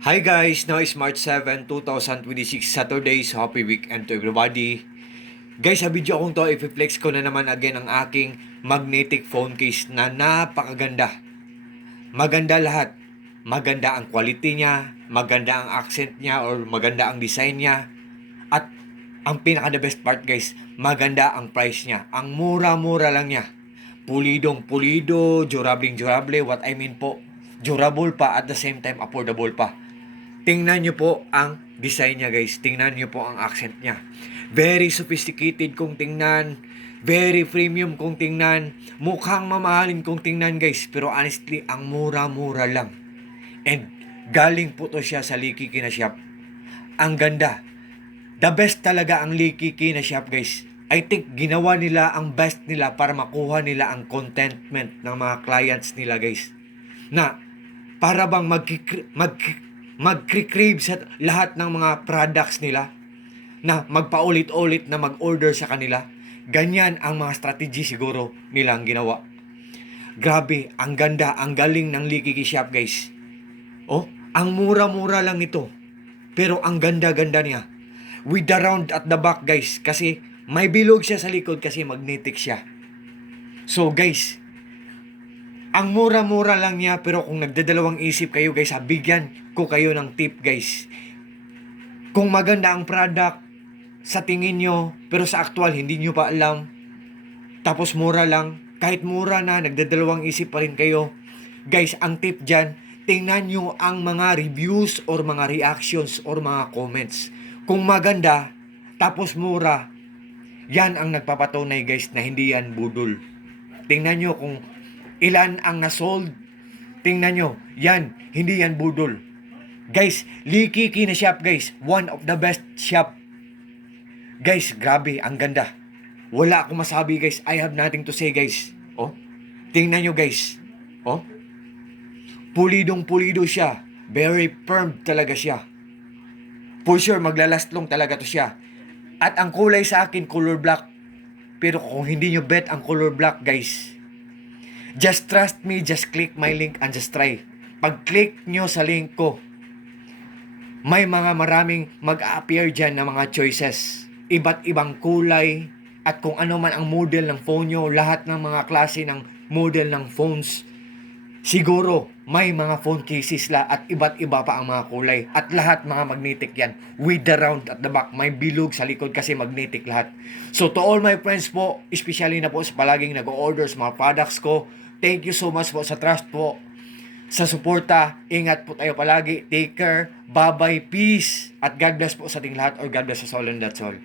Hi guys, now is March 7, 2026, Saturday's happy weekend to everybody. Guys, sa video akong to, i-flex ko na naman again ang aking magnetic phone case na napakaganda. Maganda lahat. Maganda ang quality niya, maganda ang accent niya or maganda ang design niya. At ang pinaka the best part guys, maganda ang price niya. Ang mura-mura lang niya. Pulidong pulido, durable, what I mean po, durable pa at the same time affordable pa. Tingnan nyo po ang design niya guys. Tingnan nyo po ang accent niya. Very sophisticated kung tingnan. Very premium kung tingnan. Mukhang mamahalin kung tingnan guys. Pero honestly, ang mura-mura lang. And galing po to siya sa Likiki na shop. Ang ganda. The best talaga ang Likiki na shop guys. I think ginawa nila ang best nila para makuha nila ang contentment ng mga clients nila guys. Na para bang mag-crave sa lahat ng mga products nila na magpaulit-ulit na mag-order sa kanila. Ganyan ang mga strategy siguro nilang ginawa. Grabe, ang ganda, ang galing ng Likiki Shop guys. Oh, ang mura-mura lang nito. Pero ang ganda-ganda niya. With the round at the back guys. Kasi may bilog siya sa likod kasi magnetic siya. So guys, ang mura-mura lang niya pero kung nagdadalawang isip kayo guys, bigyan ko kayo ng tip guys. Kung maganda ang product sa tingin nyo pero sa actual hindi nyo pa alam, tapos mura lang, kahit mura na, nagdadalawang isip pa rin kayo. Guys, ang tip dyan, tingnan nyo ang mga reviews or mga reactions or mga comments. Kung maganda, tapos mura, yan ang nagpapatunay guys na hindi yan budol. Tingnan nyo kung ilan ang nasold. Tingnan nyo, yan, hindi yan budol. Guys, Likiki na shop guys, one of the best shop. Guys, grabe, ang ganda. Wala akong masabi guys, I have nothing to say guys. Oh, tingnan nyo guys. Oh, pulidong pulido siya. Very firm talaga siya. For sure, maglalast long talaga to siya. At ang kulay sa akin, color black. Pero kung hindi nyo bet ang color black guys, just trust me, just click my link and just try. Pag-click nyo sa link ko, may mga maraming mag-appear dyan na mga choices. Iba't ibang kulay at kung ano man ang model ng phone nyo, lahat ng mga klase ng model ng phones. Siguro, may mga phone cases la at iba't iba pa ang mga kulay. At lahat mga magnetic yan. With the round at the back. May bilog sa likod kasi magnetic lahat. So to all my friends po, especially na po sa palaging nag-order sa mga products ko, thank you so much po sa trust po, sa suporta. Ingat po tayo palagi. Take care. Bye-bye. Peace. At God bless po sa ating lahat or God bless us all and that's all.